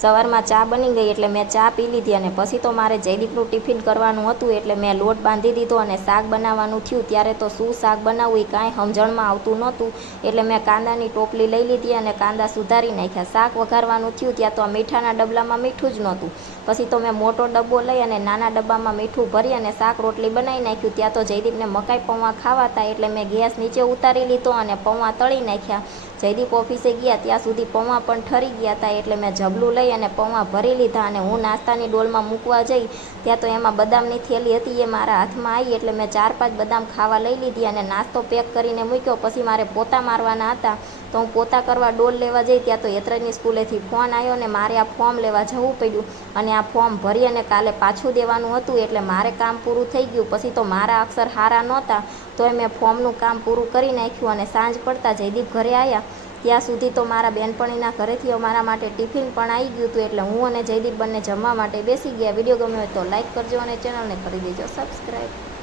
સવારમાં ચા બની ગઈ એટલે મેં ચા પી લીધી અને પછી તો મારે જયદીપનું ટિફિન કરવાનું હતું એટલે મેં લોટ બાંધી દીધો અને શાક બનાવવાનું થયું. ત્યારે તો શું શાક બનાવવું એ કાંઈ સમજણમાં આવતું નહોતું એટલે મેં કાંદાની ટોપલી લઈ લીધી અને કાંદા સુધારી નાખ્યા. શાક વઘારવાનું થયું ત્યાં તો મીઠાના ડબલામાં મીઠું જ નહોતું. પછી તો મેં મોટો ડબ્બો લઈ અને નાના ડબ્બામાં મીઠું ભરી અને શાક રોટલી બનાવી નાખ્યું. ત્યાં તો જયદીપને મકાઈ પૌવા ખાવા હતા એટલે મેં ગેસ નીચે ઉતારી લીધો અને પૌવા તળી નાખ્યા. જયદીપ ઓફિસે ગયા ત્યાં સુધી પૌવા પણ ઠરી ગયા હતા એટલે મેં જબલું લઈ અને પૌવા ભરી લીધા અને હું નાસ્તાની ડોલમાં મૂકવા જઈ ત્યાં તો એમાં બદામની થેલી હતી એ મારા હાથમાં આવી એટલે મેં 4-5 બદામ ખાવા લઈ લીધી અને નાસ્તો પેક કરીને મૂક્યો. પછી મારે પોતા મારવાના હતા તો હું પોતા કરવા ડોલ લેવા જઈ ત્યાં તો યત્રજની સ્કૂલેથી ફોન આવ્યો અને મારે આ ફોર્મ લેવા જવું પડ્યું અને આ ફોર્મ ભરી અને કાલે પાછું દેવાનું હતું એટલે મારે કામ પૂરું થઈ ગયું. પછી તો મારા અક્ષર સારા નહોતા તોય મેં ફોર્મનું કામ પૂરું કરી નાખ્યું અને સાંજ પડતા જયદીપ ઘરે આવ્યા ત્યાં સુધી તો મારા બેનપણીના ઘરેથી અમારા માટે ટિફિન પણ આવી ગયું હતું એટલે હું અને જયદીપ બંને જમવા માટે બેસી ગયા. વિડીયો ગમ્યો હોય તો લાઈક કરજો અને ચેનલને કરી દેજો સબસ્ક્રાઈબ.